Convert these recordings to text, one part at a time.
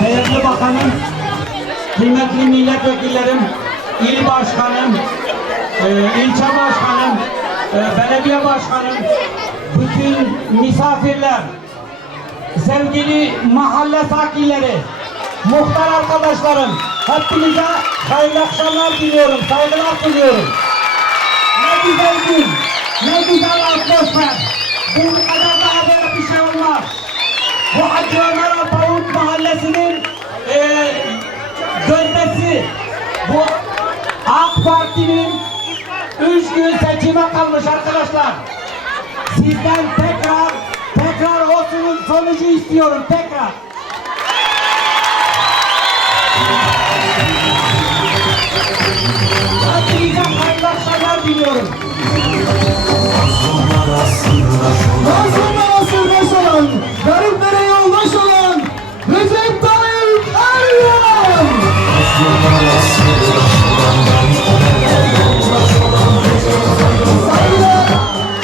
Değerli bakanım, kıymetli milletvekillerim, il başkanım, e, ilçe başkanım, e, belediye başkanım, bütün misafirler, sevgili mahalle sakinleri, muhtar arkadaşlarım, hepinize hayırlı akşamlar diliyorum, saygılar sunuyorum. Ne güzel gün, ne güzel atmosfer. Bu kadar daha böyle bir şey olmaz. Bu Hacı Ömer Mahallesi'nin eee gözdesi. Bu AK Parti'nin üç gün seçime kalmış arkadaşlar. Sizden tekrar tekrar o sonu- sonucu istiyorum tekrar. Hayırlı akşamlar diliyorum. Mazlumlara sırdaş olan, gariplere yoldaş olan Recep Tayyip Erdoğan! Saygılar,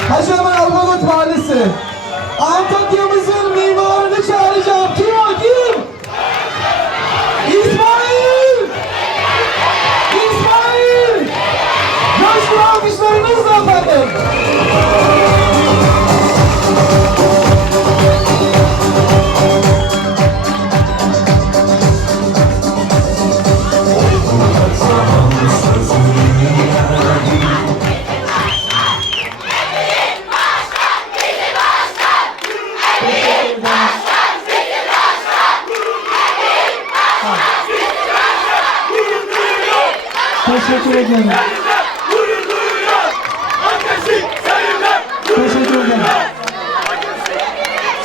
Hacı Ömer Mahallesi. Antakya'mızın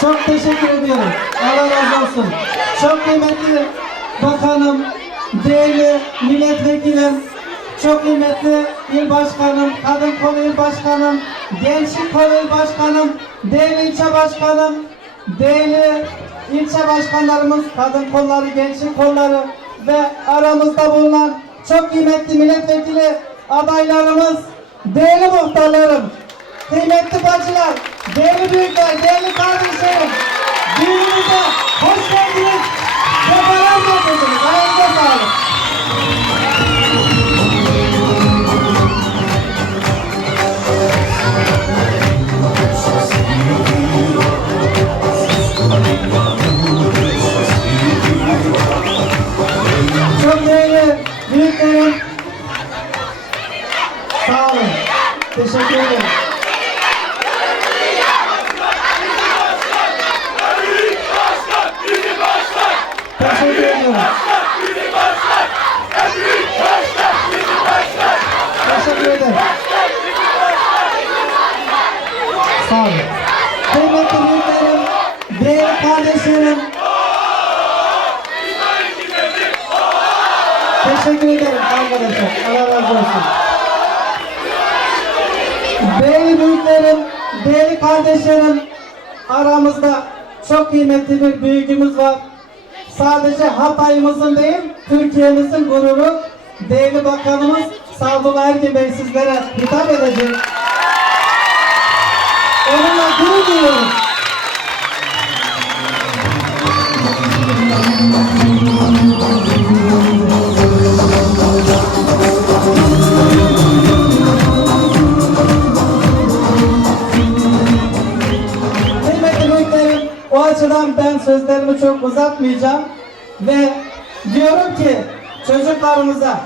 Çok teşekkür ediyorum. Allah razı olsun. Çok kıymetli bakanım, değerli milletvekilim, çok kıymetli il başkanım, kadın kolu il başkanım, gençlik kolu il başkanım, değerli ilçe başkanım, değerli ilçe başkanlarımız, kadın kolları, gençlik kolları ve aramızda bulunan çok kıymetli milletvekili adaylarımız, değerli muhtarlarım, kıymetli bacılar, değerli büyükler, değerli kardeşlerim, düğünümüze hoş geldiniz, sefalar getirdiniz, ayağınıza sağlık. Razı olsun. Değerli büyüklerim, değerli kardeşlerim, aramızda çok kıymetli bir büyüğümüz var. Sadece Hatay'ımızın değil, Türkiye'mizin gururu, değerli bakanımız Sadullah Ergin Bey sizlere hitap edecek. Onunla gurur duyuyorum. Açıdan ben sözlerimi çok uzatmayacağım ve diyorum ki çocuklarımıza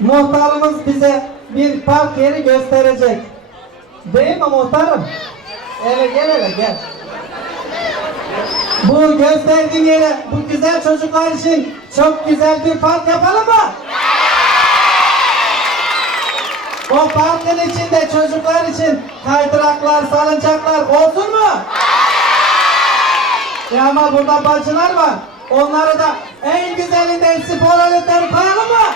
muhtarımız bize bir park yeri gösterecek. Değil mi muhtarım? Hele gel hele gel. Bu gösterdiğin yere bu güzel çocuklar için çok güzel bir park yapalım mı? O parkın içinde çocuklar için kaydıraklar, salıncaklar olsun mu? Ya ama burada bacılar var. Onları da en güzelinden spor aletleri koyalım mı?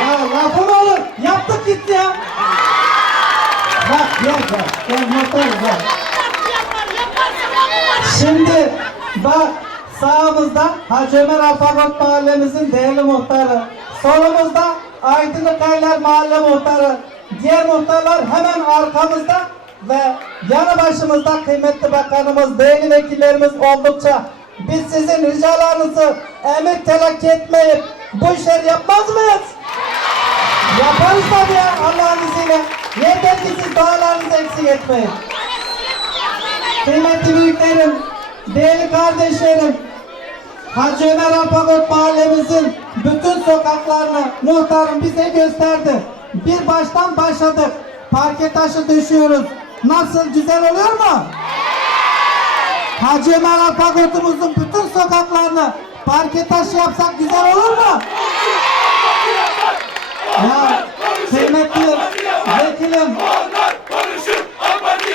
Ya lafı mı olur? Yaptık gitti ya. Bak gel gel. Gel muhtar gel. Şimdi bak sağımızda Hacı Ömer Alfagot mahallemizin değerli muhtarı. Solumuzda Aydınlık Aylar Mahalle Muhtarı, diğer muhtarlar hemen arkamızda ve yanı başımızda kıymetli bakanımız, değerli vekillerimiz oldukça biz sizin ricalarınızı emir telakki etmeyip bu işleri yapmaz mıyız? Yaparız tabii ya Allah'ın izniyle. Yeter ki siz dualarınızı eksik etmeyin. Kıymetli büyüklerim, değerli kardeşlerim, Hacı Ömer Alpagot mahallemizin bütün sokaklarını muhtarım bize gösterdi. Bir baştan başladık. Parke taşı düşüyoruz. Nasıl güzel oluyor mu? Hacı Ömer Alpagot'umuzun bütün sokaklarını parke taşı yapsak güzel olur mu? Ya kıymetli vekilim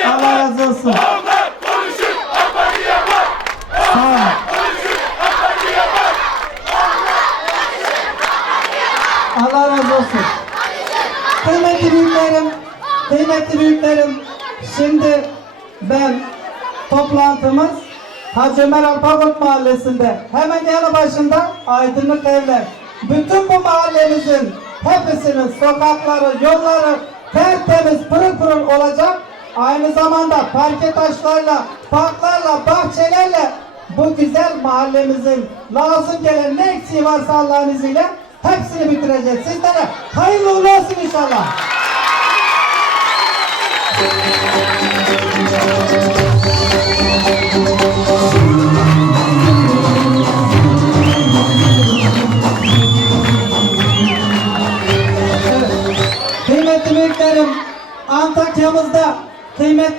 Allah razı olsun. Onlar konuşur ama niye var? Sağ olun. Allah razı olsun. Kıymetli büyüklerim, kıymetli büyüklerim, şimdi ben toplantımız Hacı Ömer Alpagut Mahallesi'nde hemen yanı başında Aydınlık Evler. Bütün bu mahallemizin hepsinin sokakları, yolları tertemiz pırıl pırıl olacak. Aynı zamanda parke taşlarla, parklarla, bahçelerle bu güzel mahallemizin lazım gelen ne eksiği varsa Allah'ın izniyle hepsini bitireceğiz. Sizlere hayırlı olsun inşallah.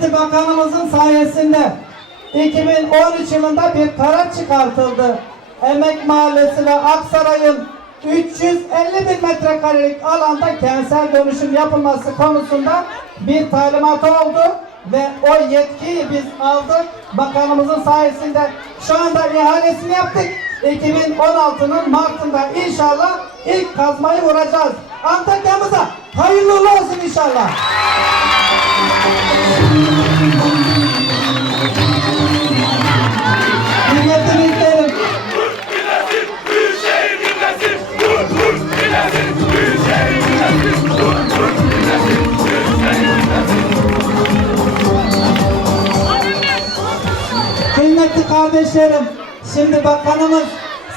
Kıymetli bakanımızın sayesinde 2013 yılında bir karar çıkartıldı. Emek Mahallesi ve Aksaray'ın 350 bin metrekarelik alanda kentsel dönüşüm yapılması konusunda bir talimat oldu ve o yetkiyi biz aldık. Bakanımızın sayesinde şu anda ihalesini yaptık. 2016'nın Mart'ında inşallah ilk kazmayı vuracağız. Antakya'mıza hayırlı olsun inşallah. Kıymetli kardeşlerim, şimdi bakanımız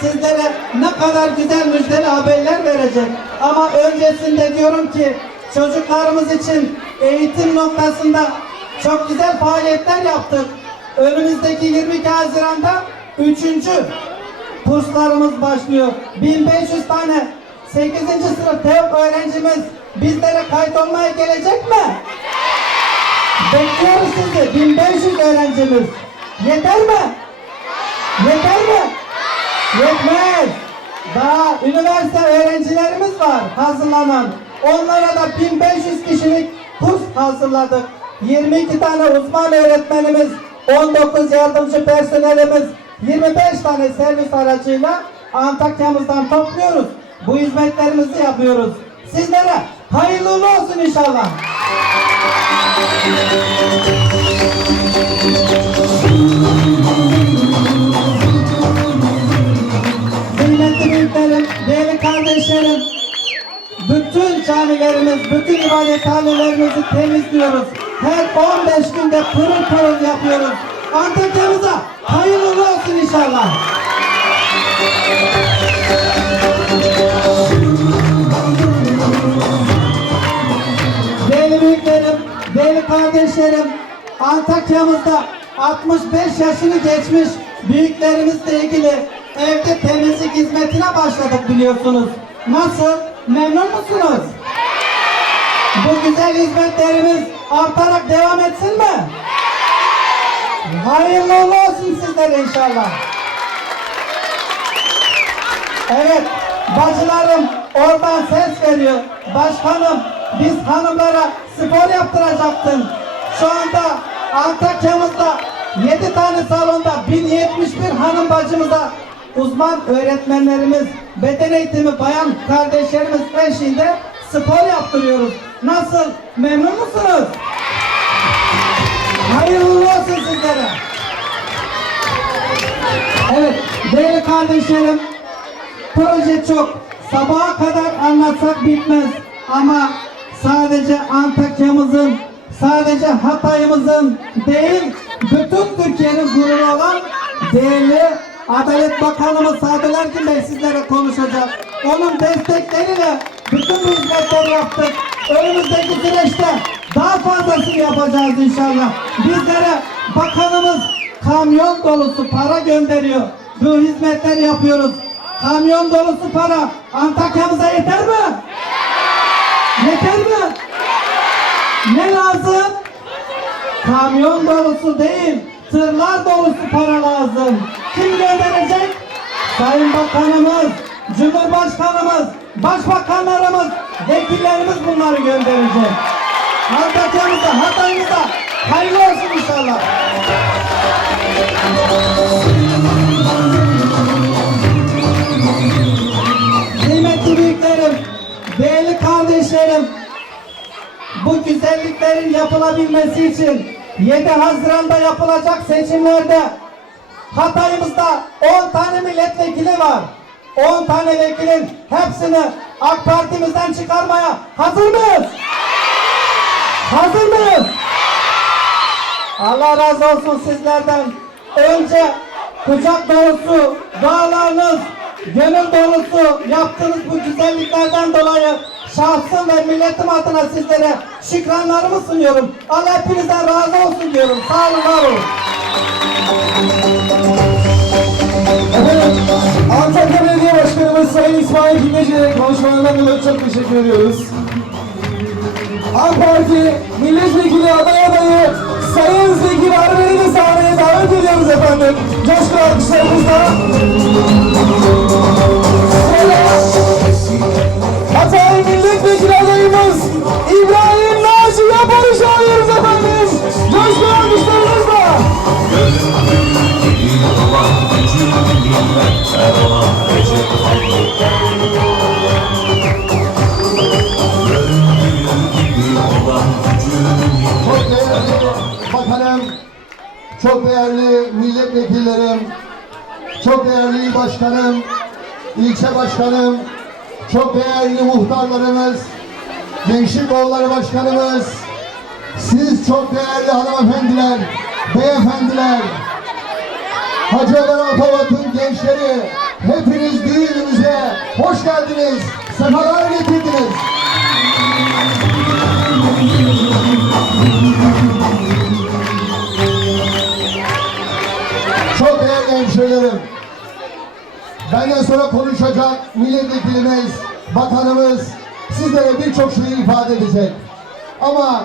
sizlere ne kadar güzel müjdeli haberler verecek. Ama öncesinde diyorum ki çocuklarımız için eğitim noktasında çok güzel faaliyetler yaptık. Önümüzdeki 22 Haziran'da 3. kurslarımız başlıyor. 1500 tane 8. sınıf TEOK öğrencimiz bizlere kayıt olmaya gelecek mi? Bekliyoruz sizi 1500 öğrencimiz. Yeter mi? Yeter mi? Yetmez. Daha üniversite öğrencilerimiz var hazırlanan. Onlara da 1500 kişilik kurs hazırladık. 22 tane uzman öğretmenimiz, 19 yardımcı personelimiz, 25 tane servis aracıyla Antakya'mızdan topluyoruz. Bu hizmetlerimizi yapıyoruz. Sizlere hayırlı olsun inşallah. Kıymetli büyüklerim, değerli kardeşlerim, bütün camilerimiz, bütün ibadethanelerimizi temizliyoruz. Her 15 günde pırıl pırıl yapıyoruz. Antakya'mıza hayırlı olsun inşallah. Değerli büyüklerim, değerli kardeşlerim, Antakya'mızda 65 yaşını geçmiş büyüklerimizle ilgili evde temizlik hizmetine başladık biliyorsunuz. Nasıl? Memnun musunuz? Bu güzel hizmetlerimiz artarak devam etsin mi? Hayırlı olsun sizlere inşallah. Evet, bacılarım oradan ses veriyor. Başkanım, biz hanımlara spor yaptıracaktın. Şu anda Antakya'mızda 7 tane salonda 1071 hanım bacımıza uzman öğretmenlerimiz, beden eğitimi bayan kardeşlerimiz eşliğinde spor yaptırıyoruz. Nasıl? Memnun musunuz? Hayırlı olsun sizlere. Evet, değerli kardeşlerim, proje çok. Sabaha kadar anlatsak bitmez ama sadece Antakya'mızın, sadece Hatay'ımızın değil, bütün Türkiye'nin gururu olan değerli Adalet Bakanımız Erkin Bey sizlere konuşacak. Onun destekleriyle bütün hizmetleri yaptık. Önümüzdeki süreçte daha fazlasını yapacağız inşallah. Bizlere bakanımız kamyon dolusu para gönderiyor. Bu hizmetleri yapıyoruz. Kamyon dolusu para Antakya'mıza yeter mi? Yeter mi? Ne lazım? Kamyon dolusu değil, tırlar dolusu para lazım. Kim gönderecek? Sayın Bakanımız, Cumhurbaşkanımız, Başbakanlarımız, vekillerimiz bunları gönderecek. Antakya'mıza, Hatay'ımıza hayırlı olsun inşallah. Kıymetli büyüklerim, değerli kardeşlerim, bu güzelliklerin yapılabilmesi için 7 Haziran'da yapılacak seçimlerde Hatay'ımızda 10 tane milletvekili var. 10 tane vekilin hepsini AK Parti'mizden çıkarmaya hazır mıyız? Hazır mıyız? Allah razı olsun sizlerden. Önce kucak dolusu dualarınız, gönül dolusu yaptığınız bu güzelliklerden dolayı şahsım ve milletim adına sizlere şükranlarımı sunuyorum. Allah hepinizden razı olsun diyorum. Sağ olun, var olun. Antakya Belediye Başkanımız Sayın İsmail Kimeci'ye konuşmalarından dolayı çok teşekkür ediyoruz. AK Parti Milletvekili aday adayı Sayın Zeki Barberi de sahneye davet ediyoruz efendim. Coşkulu alkışlarımızla. Çok değerli milletvekillerim, çok değerli il başkanım, ilçe başkanım, çok değerli muhtarlarımız, gençlik kolları başkanımız, siz çok değerli hanımefendiler, beyefendiler, Hacı Ömer Atavat'ın gençleri, hepiniz düğünümüze hoş geldiniz, sefalar getirdiniz. Benden sonra konuşacak milletvekilimiz, bakanımız sizlere birçok şeyi ifade edecek. Ama